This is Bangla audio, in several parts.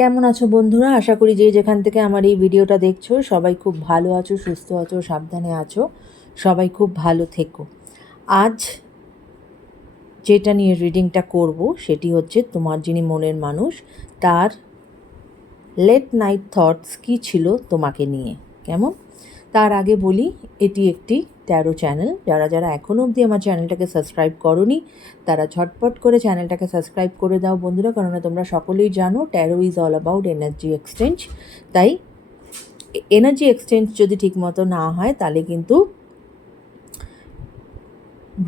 কেমন আছো বন্ধুরা? আশা করি যে যেখান থেকে আমার এই ভিডিওটা দেখছো সবাই খুব ভালো আছো, সুস্থ আছো, সাবধানে আছো। সবাই খুব ভালো থেকো। আজ যেটা নিয়ে রিডিংটা করব সেটি হচ্ছে তোমার যিনি মনের মানুষ তার লেট নাইট থটস কী ছিল তোমাকে নিয়ে। কেমন? তার আগে বলি, এটি একটি ট্যারো চ্যানেল। যারা যারা এখনও অবধি আমার চ্যানেলটাকে সাবস্ক্রাইব করোনি তারা ঝটপট করে চ্যানেলটাকে সাবস্ক্রাইব করে দাও বন্ধুরা, কারণ তোমরা সকলেই জানো taro is all about energy exchange. তাই এনার্জি এক্সচেঞ্জ যদি ঠিকমতো না হয় তাহলে কিন্তু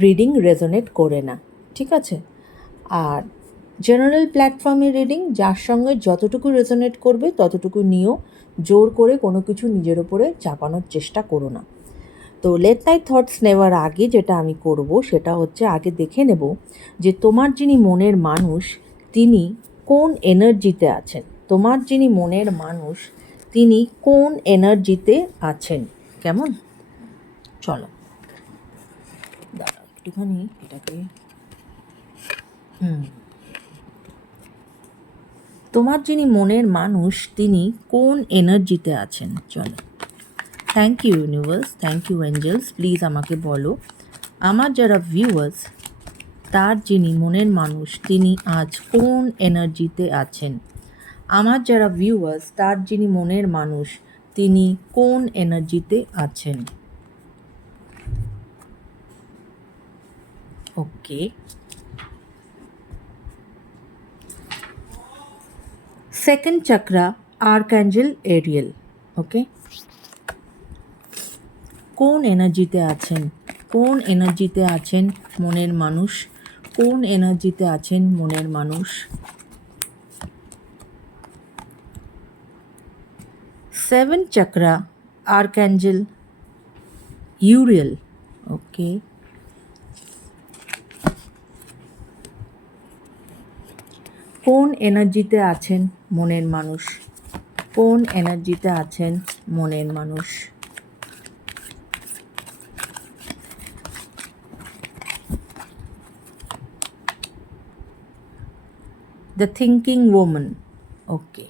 রিডিং রেজোনেট করে না, ঠিক আছে? আর জেনারেল প্ল্যাটফর্মে রিডিং যার সঙ্গে যতটুকু রেজোনেট করবে ততটুকু নিও, জোর করে কোনো কিছু নিজের ওপরে চাপানোর চেষ্টা করো না। তো লেট নাইট থটস নেওয়ার আগে যেটা আমি করব সেটা হচ্ছে আগে দেখে নেব যে তোমার যিনি মনের মানুষ তিনি কোন এনার্জিতে আছেন। তোমার যিনি মনের মানুষ তিনি কোন এনার্জিতে আছেন। কেমন? চলো দাঁড়াও একটুখানি এটাকে তোমার যিনি মনের মানুষ তিনি কোন এনার্জিতে আছেন। চলো, thank you universe, thank you angels. Please আমাকে বলো আমার যারা ভিউয়ার্স তার যিনি মনের মানুষ তিনি আজ কোন এনার্জিতে আছেন। আমার যারা ভিউয়ার্স তার যিনি মনের মানুষ তিনি কোন এনার্জিতে আছেন। ওকে, সেকেন্ড চক্রা আর্কঅ্যাঞ্জেল এরিয়েল। ওকে, কোন এনার্জিতে আছেন, কোন এনার্জিতে আছেন মনের মানুষ, কোন এনার্জিতে আছেন মনের মানুষ। Seven chakra archangel Uriel. Okay, কোন এনার্জিতে আছেন মনের মানুষ, কোন এনার্জিতে আছেন মনের মানুষ। The thinking woman. Okay,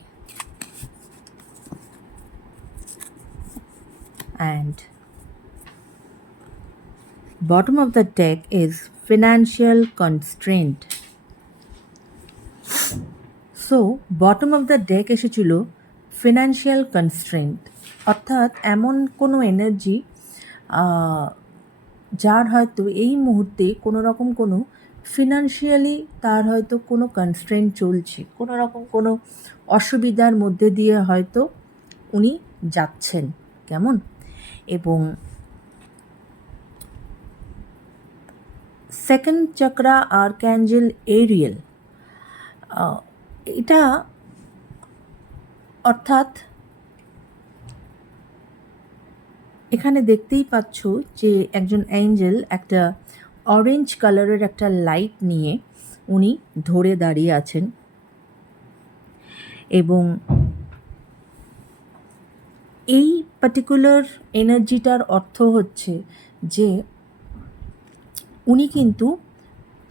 and bottom of the deck is financial constraint. So bottom of the deck এসেছিল ফিনান্সিয়াল কনস্ট্রেন্ট, অর্থাৎ এমন কোনো এনার্জি যার হয়তো এই মুহূর্তে কোনো রকম কোনো ফিনান্সিয়ালি তার হয়তো কোনো কনস্ট্রেন্ট চলছে, কোনো রকম কোনো অসুবিধার মধ্যে দিয়ে হয়তো উনি যাচ্ছেন। কেমন? এবং সেকেন্ড চক্রা আর্কঅ্যাঞ্জেল এরিয়েল, এটা অর্থাৎ এখানে দেখতেই পাচ্ছ যে একজন অ্যাঞ্জেল একটা অরেঞ্জ কালারের একটা লাইট নিয়ে উনি ধরে দাঁড়িয়ে আছেন, এবং এই পার্টিকুলার এনার্জিটার অর্থ হচ্ছে যে উনি কিন্তু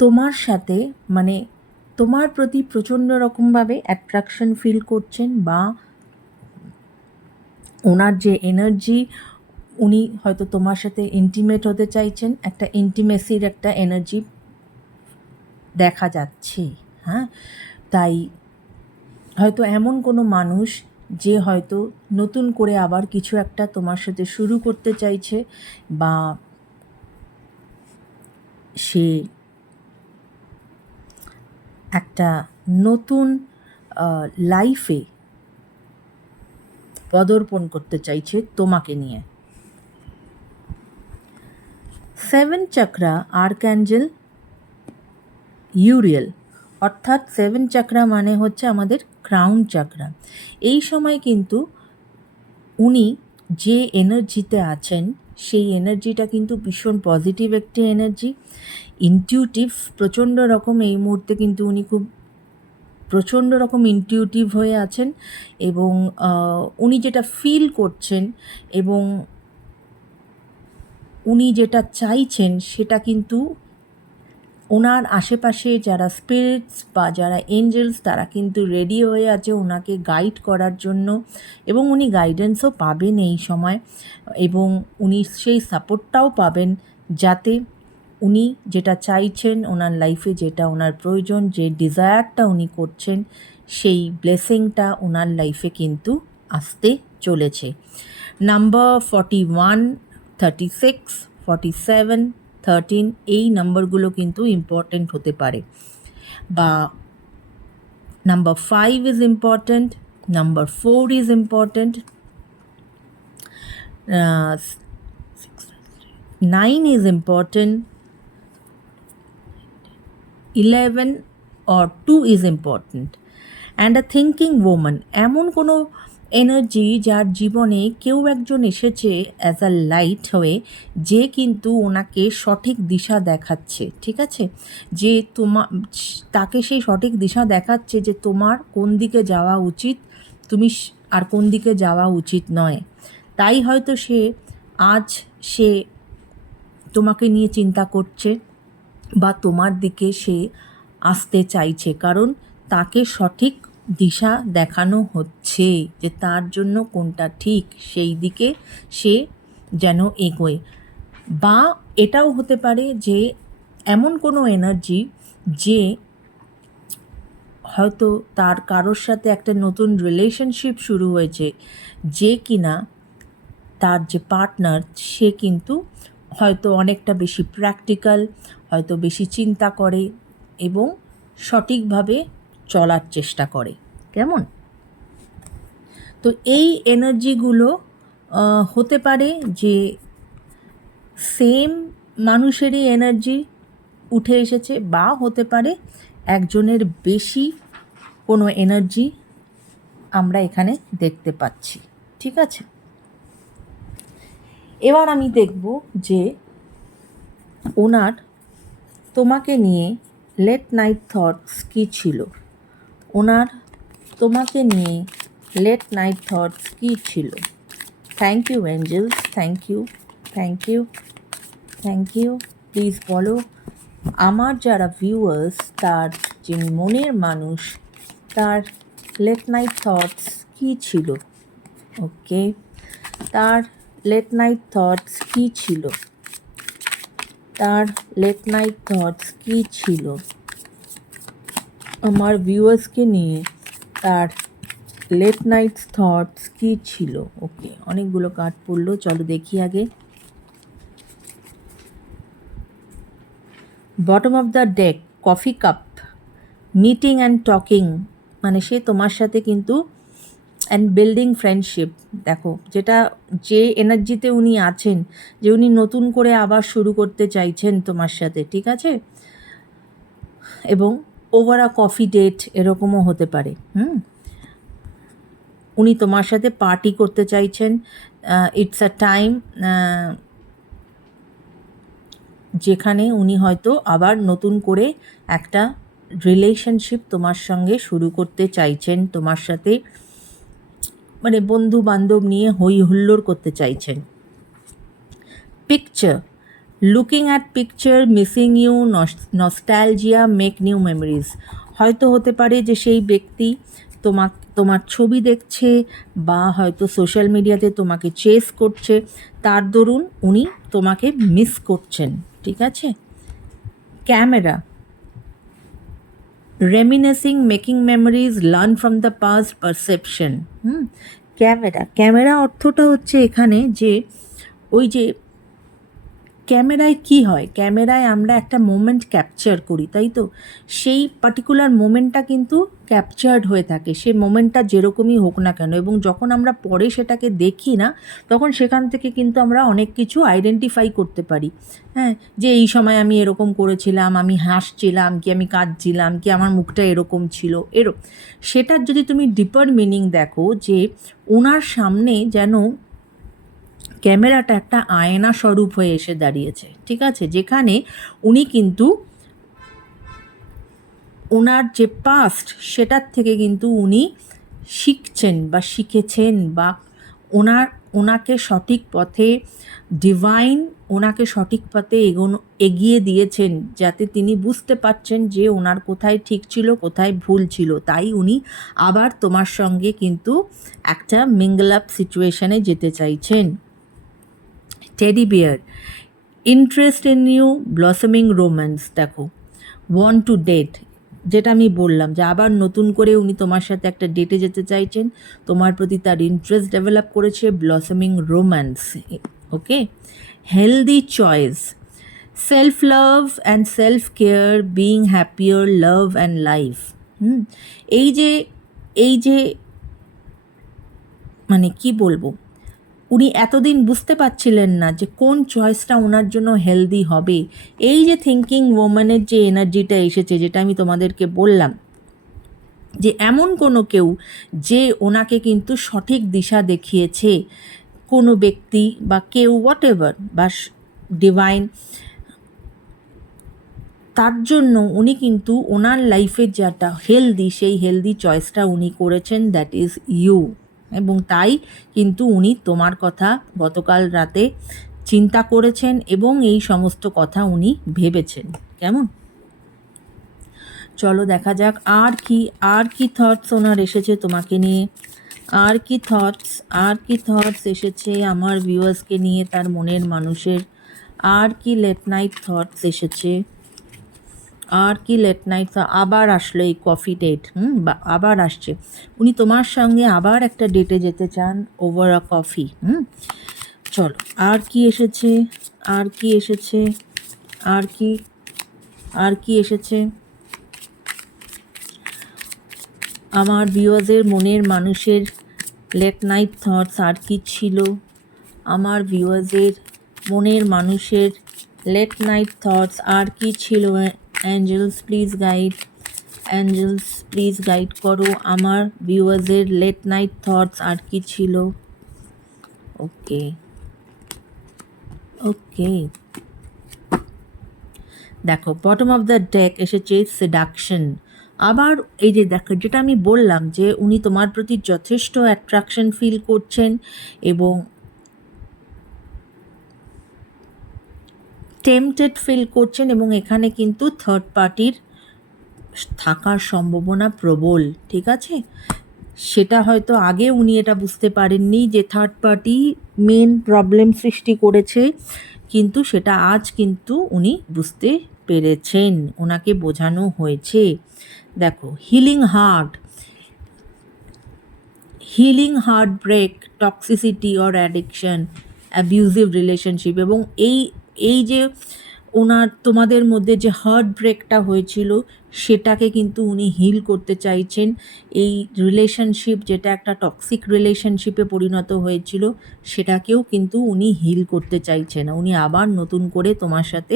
তোমার সাথে মানে তোমার প্রতি প্রচণ্ড রকমভাবে অ্যাট্রাকশন ফিল করছেন, বা ওনার যে এনার্জি উনি হয়তো তোমার সাথে ইন্টিমেট হতে চাইছেন, একটা ইন্টিমেসির একটা এনার্জি দেখা যাচ্ছে। হ্যাঁ, তাই হয়তো এমন কোনো মানুষ যে হয়তো নতুন করে আবার কিছু একটা তোমার সাথে শুরু করতে চাইছে, বা সে একটা নতুন লাইফে পদার্পণ করতে চাইছে তোমাকে নিয়ে। সেভেন চক্রা আর্কঅ্যাঞ্জেল ইউরিয়েল, অর্থাৎ সেভেন চক্রা মানে হচ্ছে আমাদের ক্রাউন চক্রা। এই সময় কিন্তু উনি যে এনার্জিতে আছেন সেই এনার্জিটা কিন্তু ভীষণ পজিটিভ একটি এনার্জি, ইনটিউটিভ প্রচণ্ড রকম। এই মুহূর্তে কিন্তু উনি খুব প্রচণ্ড রকম ইনটিউটিভ হয়ে আছেন, এবং উনি যেটা ফিল করছেন এবং উনি যেটা চাইছেন সেটা কিন্তু ওনার আশেপাশে যারা স্পিরিটস বা যারা এঞ্জেলস তারা কিন্তু রেডি হয়ে আছে ওনাকে গাইড করার জন্য, এবং উনি গাইডেন্সও পাবেন এই সময়, এবং উনি সেই সাপোর্টটাও পাবেন যাতে উনি যেটা চাইছেন ওনার লাইফে, যেটা ওনার প্রয়োজন, যে ডিজায়ারটা উনি করছেন, সেই ব্লেসিংটা ওনার লাইফে কিন্তু আসতে চলেছে। নাম্বার 41, 36, 47, 13 এই নাম্বারগুলো কিন্তু ইম্পর্টেন্ট হতে পারে, বা number 5 is important, number 4 is important, 9 is important, 11 or 2 is important, and a thinking woman, এমন কোনো এনার্জি যার জীবনে কেউ একজন এসেছে অ্যাজ আ লাইট হয়ে, যে কিন্তু ওনাকে সঠিক দিশা দেখাচ্ছে, ঠিক আছে, যে তাকে সেই সঠিক দিশা দেখাচ্ছে যে তোমার কোন দিকে যাওয়া উচিত, তুমি আর কোন দিকে যাওয়া উচিত নয়। তাই হয়তো আজ সে তোমাকে নিয়ে চিন্তা করছে বা তোমার দিকে সে আসতে চাইছে, কারণ তাকে সঠিক দিশা দেখানো হচ্ছে যে তার জন্য কোনটা ঠিক, সেই দিকে সে যেন এগোয়। বা এটাও হতে পারে যে এমন কোনো এনার্জি যে হয়তো তার কারোর সাথে একটা নতুন রিলেশনশিপ শুরু হয়েছে, যে কিনা তার যে পার্টনার সে কিন্তু হয়তো অনেকটা বেশি প্র্যাকটিক্যাল, হয়তো বেশি চিন্তা করে এবং সঠিকভাবে চলার চেষ্টা করে, কেমন? তো এই এনার্জিগুলো হতে পারে যে সেম মানুষেরই এনার্জি উঠে এসেছে, বা হতে পারে একজনের বেশি কোনো এনার্জি আমরা এখানে দেখতে পাচ্ছি, ঠিক আছে। এবার আমি দেখব যে ওনার তোমাকে নিয়ে লেট নাইট থটস কী ছিল, ওনার তোমাকে নিয়ে লেট নাইট থটস কী ছিল। Thank you angels, thank you, thank you, thank you. Please বলো আমার যারা ভিউয়ার্স, তার যিনি মনের মানুষ, তার লেট নাইট থটস কী ছিল। ওকে, তার লেট নাইট থটস কী ছিল, তার লেট নাইট থটস কী ছিল আমার ভিউয়ার্সকে নিয়ে, তার লেট নাইট থটস কী ছিল। ওকে, অনেকগুলো কার্ড পড়লো, চলো দেখি আগে। Bottom of the deck, coffee cup, meeting and talking, মানে সে তোমার সাথে কিন্তু অ্যান্ড বিল্ডিং ফ্রেন্ডশিপ। দেখো যে এনার্জিতে উনি আছেন, যে উনি নতুন করে আবার শুরু করতে চাইছেন তোমার সাথে, ঠিক আছে, এবং ওভার আ কফি ডেট এরকমও হতে পারে। উনি তোমার সাথে পার্টি করতে চাইছেন। ইটস আ টাইম যেখানে উনি হয়তো আবার নতুন করে একটা রিলেশনশিপ তোমার সঙ্গে শুরু করতে চাইছেন, তোমার সাথে মানে বন্ধু বান্ধব নিয়ে হই হুল্লোড় করতে চাইছেন। Picture, looking at picture, missing you, nostalgia, make new memories. হয়তো হতে পারে যে সেই ব্যক্তি তোমার ছবি দেখছে, বা হয়তো সোশ্যাল মিডিয়াতে তোমাকে চেস করছে, তার দরুন উনি তোমাকে মিস করছেন, ঠিক আছে। Camera, reminiscing, making memories, learn from the past, perception. Camera অর্থটা হচ্ছে এখানে যে ওই যে ক্যামেরায় কি হয়, ক্যামেরায় আমরা একটা মোমেন্ট ক্যাপচার করি, তাই তো, সেই পার্টিকুলার মোমেন্টটা কিন্তু ক্যাপচার্ড হয়ে থাকে, সে মোমেন্টটা যেরকমই হোক না কেন, এবং যখন আমরা পরে সেটাকে দেখি না, তখন সেখান থেকে কিন্তু আমরা অনেক কিছু আইডেন্টিফাই করতে পারি। হ্যাঁ, যে এই সময় আমি এরকম করেছিলাম, আমি হাসছিলাম কি আমি কাঁদছিলাম কি আমার মুখটা এরকম ছিল, সেটার যদি তুমি ডিপার মিনিং দেখো, যে ওনার সামনে যেন ক্যামেরাটা একটা আয়না স্বরূপ হয়ে এসে দাঁড়িয়েছে, ঠিক আছে, যেখানে উনি কিন্তু ওনার যে পাস্ট সেটার থেকে কিন্তু উনি শিখছেন বা শিখেছেন, বা ওনার ওনাকে সঠিক পথে ডিভাইন ওনাকে সঠিক পথে এগিয়ে দিয়েছেন, যাতে তিনি বুঝতে পারছেন যে ওনার কোথায় ঠিক ছিল কোথায় ভুল ছিল। তাই উনি আবার তোমার সঙ্গে কিন্তু একটা মিঙ্গল আপ সিচুয়েশানে যেতে চাইছেন। Teddy bear, interest in you, blossoming romance. দেখো, ওয়ান্ট টু ডেট, যেটা আমি বললাম যে আবার নতুন করে উনি তোমার সাথে একটা ডেটে যেতে চাইছেন, তোমার প্রতি তার ইন্টারেস্ট ডেভেলপ করেছে, ব্লসমিং romance. Okay, healthy choice, self love and self care, being happier, love and life. এই যে মানে কি বলবো, উনি এতদিন বুঝতে পারছিলেন না যে কোন চয়েসটা ওনার জন্য হেলদি হবে। এই যে থিঙ্কিং ওম্যানের যে এনার্জিটা এসেছে, যেটা আমি তোমাদেরকে বললাম, যে এমন কোনো কেউ যে ওনাকে কিন্তু সঠিক দিশা দেখিয়েছে, কোনো ব্যক্তি বা কেউ, হোয়াট এভার, বা ডিভাইন, তার জন্য উনি কিন্তু ওনার লাইফের যেটা হেলদি, সেই হেলদি চয়েসটা উনি করেছেন, দ্যাট ইজ ইউ। এবং তাই কিন্তু উনি তোমার কথা গতকাল রাতে চিন্তা করেছেন এবং এই সমস্ত কথা উনি ভেবেছেন। কেমন, চলো দেখা যাক আর কি থটস ওনার এসেছে তোমাকে নিয়ে। আর কি থটস এসেছে আমার ভিউয়ার্সকে নিয়ে, তার মনের মানুষের। আর কি লেট নাইট থটস এসেছে, আর কি লেট নাইট। আবার আসলো এই কফি ডেট, বা আবার আসছে, উনি তোমার সঙ্গে আবার একটা ডেটে যেতে চান, ওভার আ কফি। চলো, আর কি এসেছে, আর কি এসেছে আমার ভিউয়ার্সের মনের মানুষের লেট নাইট থটস। আর কি ছিল আমার ভিউয়ার্সের মনের মানুষের লেট নাইট থটস, আর কি ছিল? অ্যাঞ্জেলস প্লিজ গাইড করো আমার ভিউয়ার্সের লেট নাইট থটস, আর কি ছিল? ওকে, দেখো বটম অফ দ্য ডেক এসেছে সেডাকশন। আবার এই যে দেখো, যেটা আমি বললাম যে উনি তোমার প্রতি যথেষ্ট অ্যাট্রাকশন ফিল করছেন এবং টেম্পটেড ফিল করছেন, এবং এখানে কিন্তু থার্ড পার্টির থাকার সম্ভাবনা প্রবল। ঠিক আছে, সেটা হয়তো আগে উনি এটা বুঝতে পারেননি যে থার্ড পার্টি মেন প্রবলেম সৃষ্টি করেছে, কিন্তু সেটা আজ কিন্তু উনি বুঝতে পেরেছেন, ওনাকে বোঝানো হয়েছে। দেখো, healing heart break, toxicity or addiction, abusive relationship. এবং এই যে ওনার তোমাদের মধ্যে যে হার্ট ব্রেকটা হয়েছিল, সেটাকে কিন্তু উনি হিল করতে চাইছেন। এই রিলেশনশিপ যেটা একটা টক্সিক রিলেশনশিপে পরিণত হয়েছিল, সেটাকেও কিন্তু উনি হিল করতে চাইছেন। উনি আবার নতুন করে তোমার সাথে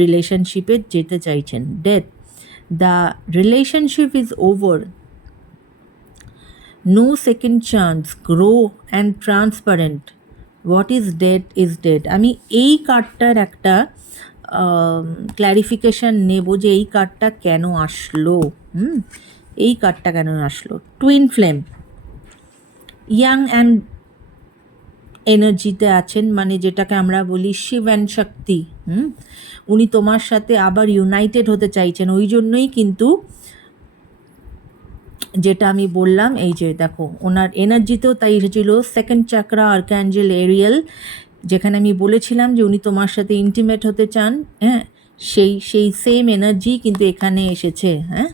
রিলেশনশিপে যেতে চাইছেন। Death, the relationship is over, no second chance, grow and transparent, what is dead. আমি এই কার্ডটার একটা ক্ল্যারিফিকেশান নেব যে এই কার্ডটা কেন আসলো। টুইন ফ্লেম, ইয়াং অ্যান্ড এনার্জিতে আছেন, মানে যেটাকে আমরা বলি শিব অ্যান্ড শক্তি। উনি তোমার সাথে আবার ইউনাইটেড হতে চাইছেন, ওই জন্যই কিন্তু যেটা আমি বললাম, এই যে দেখো ওনার এনার্জিতেও তাই এসেছিল সেকেন্ড চাকরা, আর্কাঞ্জেল এরিয়েল, যেখানে আমি বলেছিলাম যে উনি তোমার সাথে ইন্টিমেট হতে চান। হ্যাঁ, সেই সেম এনার্জি কিন্তু এখানে এসেছে। হ্যাঁ,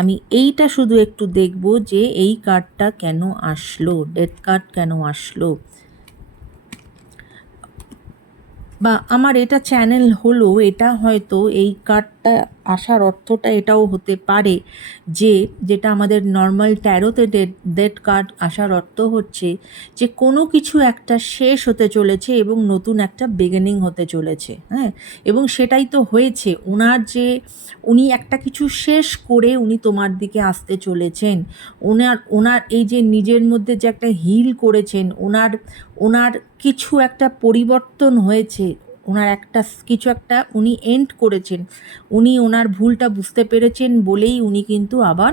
আমি এইটা শুধু একটু দেখব যে এই কার্ডটা কেন আসলো, ডেথ কার্ড কেন আসলো, বা আমার এটা চ্যানেল হলো, এটা হয়তো এই কার্ডটা আসার অর্থটা এটাও হতে পারে যে যেটা আমাদের নর্মাল ট্যারোতে ডেথ কার্ড আসার অর্থ হচ্ছে যে কোনো কিছু একটা শেষ হতে চলেছে এবং নতুন একটা বিগিনিং হতে চলেছে। হ্যাঁ, এবং সেটাই তো হয়েছে। উনি একটা কিছু শেষ করে উনি তোমার দিকে আসতে চলেছেন। ওনার এই যে নিজের মধ্যে যে একটা হিল করেছেন, ওনার কিছু একটা পরিবর্তন হয়েছে, ওনার কিছু একটা উনি এন্ড করেছেন, উনি ওনার ভুলটা বুঝতে পেরেছেন বলেই উনি কিন্তু আবার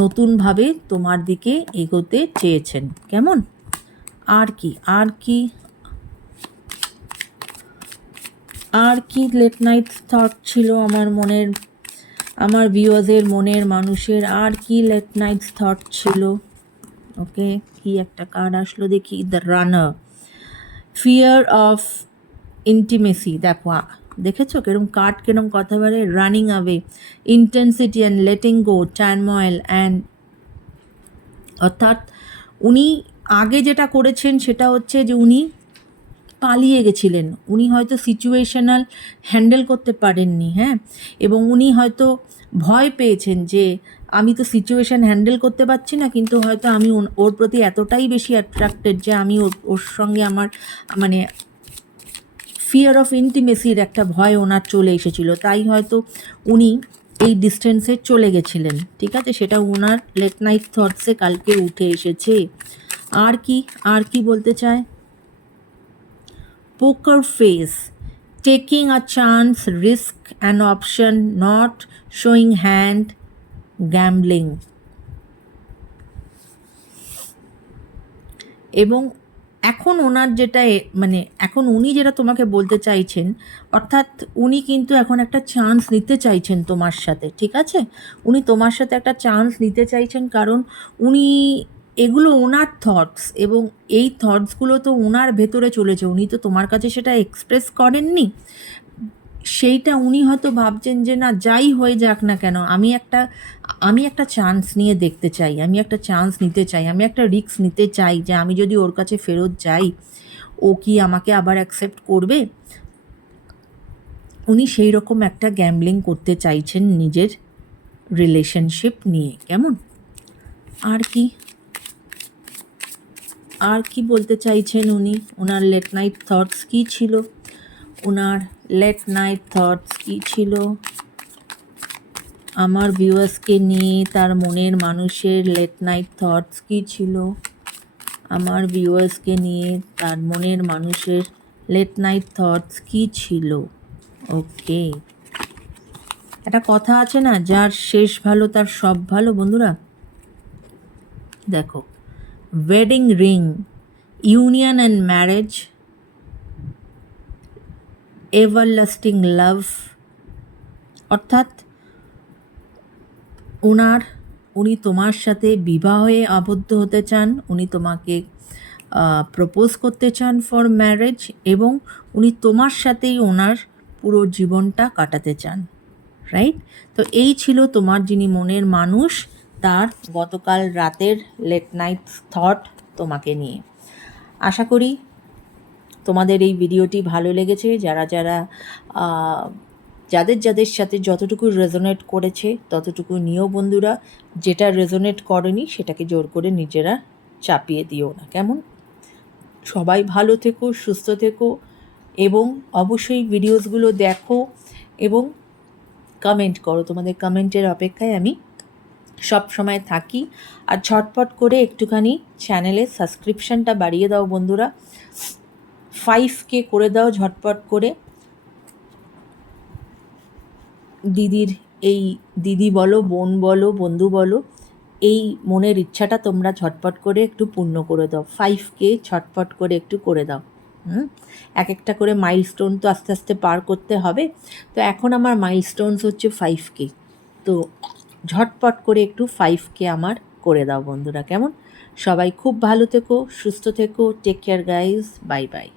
নতুনভাবে তোমার দিকে এগোতে চেয়েছেন। কেমন? আর কি আর কি আর কি লেট নাইট থট ছিল আমার ভিউয়ার্সের মনের মানুষের? আর কি লেট নাইট থট ছিল? ওকে, কি একটা কার্ড আসলো দেখি। The runner, fear of intimacy. দেখেছো কিরম কার্ড, কিরম কথা বলে? Running away, intensity and letting go, turmoil and, অর্থাৎ উনি আগে যেটা করেছেন সেটা হচ্ছে যে উনি পালিয়ে গেছিলেন। উনি হয়তো সিচুয়েশনাল হ্যান্ডেল করতে পারেননি, হ্যাঁ, এবং উনি হয়তো ভয় পেয়েছেন যে আমি তো সিচুয়েশান হ্যান্ডেল করতে পারছি না, কিন্তু হয়তো আমি ওর প্রতি এতটাই বেশি অ্যাট্রাক্টেড যে আমি ওর সঙ্গে আমার মানে ফিয়ার অফ ইন্টিমেসির একটা ভয় ওনার চলে এসেছিল, তাই হয়তো উনি এই ডিস্টেন্সে চলে গেছিলেন। ঠিক আছে, সেটা ওনার লেট নাইট থটসে কালকে উঠে এসেছে। আর কি বলতে চায়? পোকার face, taking a chance, risk an option, not showing hand, gambling. এবং এখন ওনার যেটা মানে এখন উনি যেটা তোমাকে বলতে চাইছেন, অর্থাৎ উনি কিন্তু এখন একটা চান্স নিতে চাইছেন তোমার সাথে। ঠিক আছে, উনি তোমার সাথে একটা চান্স নিতে চাইছেন, কারণ উনি এগুলো ওনার থটস, এবং এই থটসগুলো তো ওনার ভেতরে চলেছে, উনি তো তোমার কাছে সেটা এক্সপ্রেস করেননি। সেইটা উনি হয়তো ভাবছেন যে না, যাই হয়ে যাক না কেন, আমি একটা চান্স নিয়ে দেখতে চাই, আমি একটা চান্স নিতে চাই, আমি একটা রিস্ক নিতে চাই যে আমি যদি ওর কাছে ফেরত যাই, ও কি আমাকে আবার অ্যাকসেপ্ট করবে। উনি সেই রকম একটা গ্যাম্বলিং করতে চাইছেন নিজের রিলেশনশিপ নিয়ে। কেমন? আর কি বলতে চাইছেন উনি? ওনার লেট নাইট থটস কী ছিল? ওনার লেট নাইট থটস কী ছিল আমার ভিউয়ার্সকে নিয়ে? তার মনের মানুষের লেট নাইট থটস কী ছিল আমার ভিউয়ার্সকে নিয়ে? তার মনের মানুষের লেট নাইট থটস কী ছিল? ওকে, একটা কথা আছে না, যার শেষ ভালো তার সব ভালো। বন্ধুরা দেখো, wedding ring, union and marriage, everlasting love, অর্থাৎ উনি তোমার সাথে বিবাহে আবদ্ধ হতে চান, উনি তোমাকে প্রপোজ করতে চান ফর ম্যারেজ, এবং উনি তোমার সাথেই ওনার পুরো জীবনটা কাটাতে চান। রাইট? তো এই ছিল তোমার যিনি মনের মানুষ, তার গতকাল রাতের লেট নাইট থট তোমাকে নিয়ে। আশা করি তোমাদের এই ভিডিওটি ভালো লেগেছে। যাদের সাথে যতটুকু রেজোনেট করেছে ততটুকু নিও বন্ধুরা। যেটা রেজোনেট করেনি সেটাকে জোর করে নিজেরা চাপিয়ে দিও না। কেমন? সবাই ভালো থেকো, সুস্থ থেকো, এবং অবশ্যই ভিডিওসগুলো দেখো এবং কমেন্ট করো। তোমাদের কমেন্টের অপেক্ষায় আমি সব সময় থাকি। আর ঝটপট করে একটুখানি চ্যানেলে সাবস্ক্রিপশানটা বাড়িয়ে দাও বন্ধুরা, 5K করে দাও ঝটপট করে। দিদি বলো, বোন বলো, বন্ধু বলো, এই মনের ইচ্ছাটা তোমরা ঝটপট করে একটু পূর্ণ করে দাও। 5K ঝটপট করে একটু করে দাও। এক একটা করে মাইলস্টোন তো আস্তে আস্তে পার করতে হবে। তো এখন আমার মাইলস্টোনস হচ্ছে 5K, তো ঝটপট করে একটু 5K আমার করে দাও বন্ধুরা। কেমন? সবাই খুব ভালো থেকো, সুস্থ থেকো, take care guys, bye by.